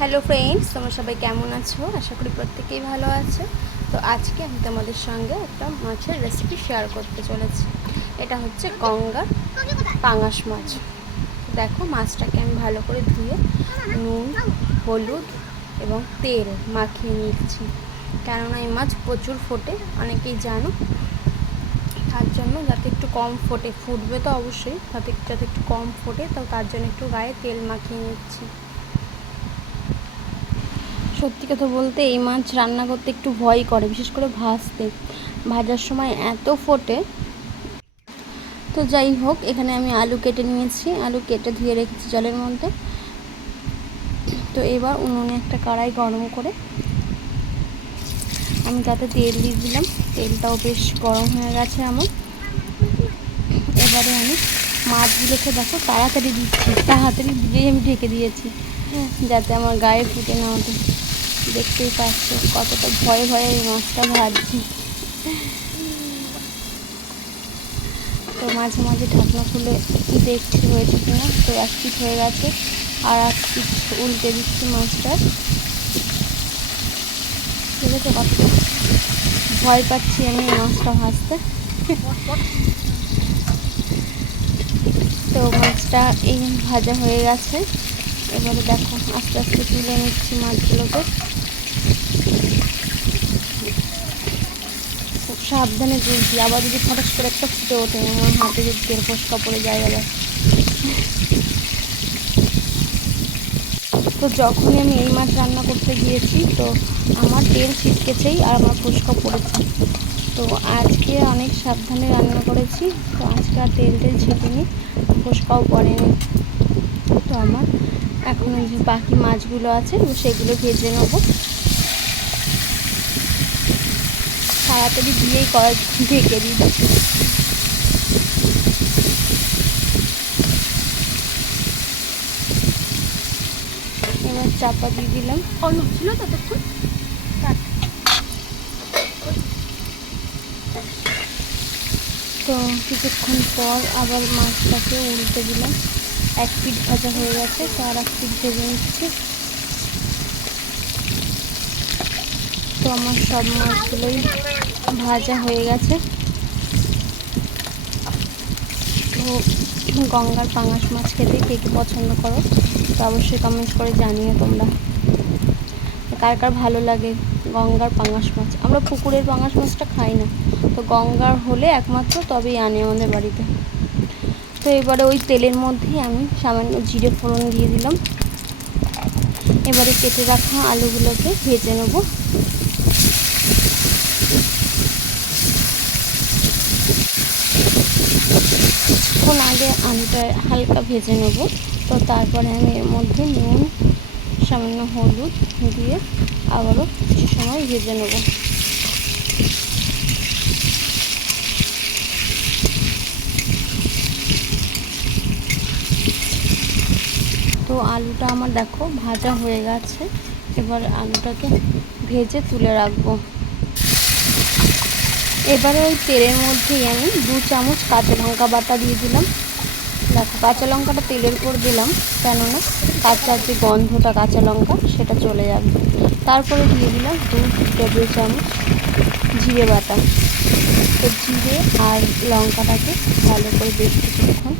Hello friends, তোমরা সবাই কেমন আছো? আশা করি প্রত্যেকেই ভালো আছে। তো আজকে আমি তোমাদের সঙ্গে একটা মাছের রেসিপি শেয়ার করতে চলেছি। এটা হচ্ছে গঙ্গার পাঙাশ মাছ। দেখো, মাছটাকে আমি ভালো করে ধুয়ে নুন, হলুদ এবং তেল মাখিয়ে নিচ্ছি, কেননা এই মাছ প্রচুর ফোটে, অনেকেই জানো। তার জন্য যাতে একটু কম ফোটে, ফুটবে তো অবশ্যই, যাতে একটু কম ফোটে, তো তার জন্য একটু গায়ে তেল মাখিয়ে নিচ্ছি। সত্যি কথা বলতে এই মাছ রান্না করতে একটু ভয় করে, বিশেষ করে ভাজার সময় এত ফোটে। তো যাই হোক, এখানে আমি আলু কেটে নিয়েছি, আলু কেটে ধুয়ে রেখেছি জলের মধ্যে। তো এবার উনুনে একটা কড়াই গরম করে আমি তাতে তেল দিয়ে দিলাম। তেলটাও বেশ গরম হয়ে গেছে আমার। এবারে আমি মাছগুলোকে দেখো তাড়াতাড়ি দিচ্ছি, তাড়াতাড়ি দিয়েই আমি ঢেকে দিয়েছি যাতে আমার গায়ে ফুটে না ওঠে। দেখতেই পাচ্ছ কতটা ভয়ে ভয়ে এই মাছটা ভাজছি। তো মাঝে মাঝে ঢাকনা খুলে দেখছি হয়েছে কিনা। তো এক পিঠ হয়ে গেছে, আর এক পিঠ উল্টে দিচ্ছি মাছটা। ঠিক আছে, কতটা ভয় পাচ্ছি আমি এই মাছটা ভাজতে। তো মাছটা এই ভাজা হয়ে গেছে। এবারে দেখো আস্তে আস্তে তুলে নিচ্ছি মাছগুলোকে। খুব সাবধানে তুলছি, আবার যদি ফটাস করে একটা ফুটে ওঠে আমার হাতে যদি তেল ফোসকা পড়ে যায় আবার। তো যখনই আমি এই মাছ রান্না করতে গিয়েছি তো আমার তেল ছিটকেছেই আর আমার ফোসকা পড়েছে। তো আজকে অনেক সাবধানে রান্না করেছি, তো আজকে আর তেল ছিটেনি, ফোসকাও পড়েনি। তো আমার এখন যে বাকি মাছগুলো আছে সেগুলো ভেজে নেবো। তাড়াতাড়ি দিয়েই ঢেকে দিই। এবার চাপা দিয়ে দিলাম। অন ছিল ততক্ষণ। তো কিছুক্ষণ পর আবার মাছটাকে উল্টে দিলাম। এক পিঠ ভাজা হয়ে গেছে, তো আর এক পিঠ ভেজে নিচ্ছি। তো আমার সব মাছগুলোই ভাজা হয়ে গেছে। তো গঙ্গার পাঙাশ মাছ খেতে কে কে পছন্দ করো তো অবশ্যই কমেন্ট করে জানিও তোমরা, কার কার ভালো লাগে গঙ্গার পাঙাশ মাছ। আমরা পুকুরের পাঙাশ মাছটা খাই না, তো গঙ্গার হলে একমাত্র তবেই আনে আমাদের বাড়িতে। তো এবারে ওই তেলের মধ্যেই আমি সামান্য জিরে ফোড়ন দিয়ে দিলাম। এবারে কেটে রাখা আলুগুলোকে ভেজে নেব। কিছুক্ষণ আগে আলুটা হালকা ভেজে নেব। তো তারপরে আমি এর মধ্যে নুন, সামান্য হলুদ দিয়ে আবারও কিছু সময় ভেজে নেব। তো আলুটা আমার দেখো ভাজা হয়ে গেছে। এবার আলুটাকে ভেজে তুলে রাখবো। এবারে ওই তেলের মধ্যেই আমি 2 চামচ কাঁচা লঙ্কা বাটা দিয়ে দিলাম। দেখো কাঁচা লঙ্কাটা তেলের উপর দিলাম, কেননা কাঁচা যে গন্ধটা কাঁচা লঙ্কা সেটা চলে যাবে। তারপরে দিয়ে দিলাম 2 টেবিল চামচ জিরে বাটা। তো জিরে আর লঙ্কাটাকে ভালো করে বেশ কিছুক্ষণ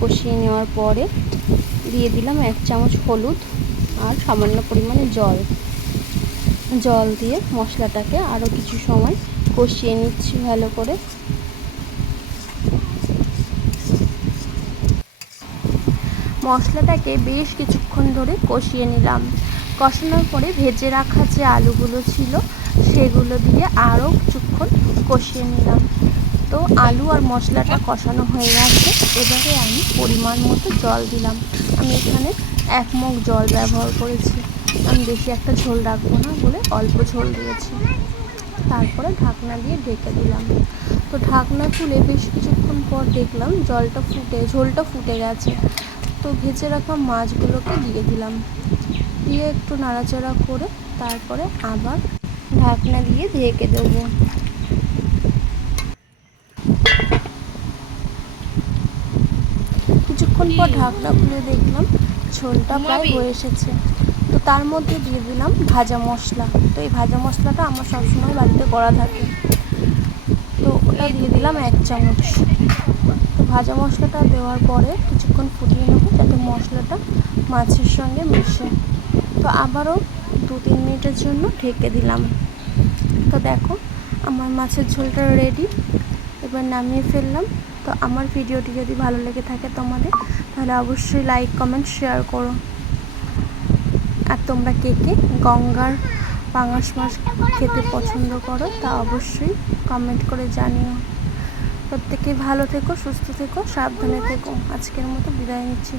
কষিয়ে নেওয়ার পরে দিয়ে দিলাম 1 চামচ হলুদ আর সামান্য পরিমাণে জল দিয়ে মশলাটাকে আরও কিছু সময় কষিয়ে নিচ্ছি ভালো করে। মশলাটাকে বেশ কিছুক্ষণ ধরে কষিয়ে নিলাম। কষানোর পরে ভেজে রাখা যে আলুগুলো ছিল সেগুলো দিয়ে আরও কিছুক্ষণ কষিয়ে নিলাম। তো আলু আর মশলাটা কষানো হয়ে গেছে। এবারে আমি পরিমাণ মতো জল দিলাম। আমি এখানে 1 মগ জল ব্যবহার করেছি, আমি বেশি একটা ঝোল রাখবো না বলে অল্প ঝোল দিয়েছি। তারপরে ঢাকনা দিয়ে ঢেকে দিলাম। তো ঢাকনা তুলে বেশ কিছুক্ষণ পর দেখলাম ঝোলটা ফুটে গেছে। তো ভেজে রাখা মাছগুলোকে দিয়ে দিলাম, দিয়ে একটু নাড়াচাড়া করে তারপরে আবার ঢাকনা দিয়ে ঢেকে দেবো। কিছুক্ষণ পর ঢাকনা খুলে দেখলাম ঝোলটা প্রায় হয়ে এসেছে। তো তার মধ্যে দিয়ে দিলাম ভাজা মশলা। তো এই ভাজা মশলাটা আমার সবসময় বাড়িতে করা থাকে, তো ওটা দিয়ে দিলাম 1 চামচ। তো ভাজা মশলাটা দেওয়ার পরে কিছুক্ষণ ফুটিয়ে নেবো যাতে মশলাটা মাছের সঙ্গে মিশে। তো আবারও 2-3 মিনিটের জন্য ঢেকে দিলাম। তো দেখো আমার মাছের ঝোলটা রেডি, এবার নামিয়ে ফেললাম। তো আমার ভিডিওটি যদি ভালো লেগে থাকে তোমাদের, তাহলে অবশ্যই লাইক কমেন্ট শেয়ার করো। আর তোমরা কে কে গঙ্গার পাঙাশ মাছ খেতে পছন্দ করো তা অবশ্যই কমেন্ট করে জানিও। প্রত্যেকেই ভালো থেকো, সুস্থ থেকো, সাবধানে থেকো। আজকের মতো বিদায় নিচ্ছি।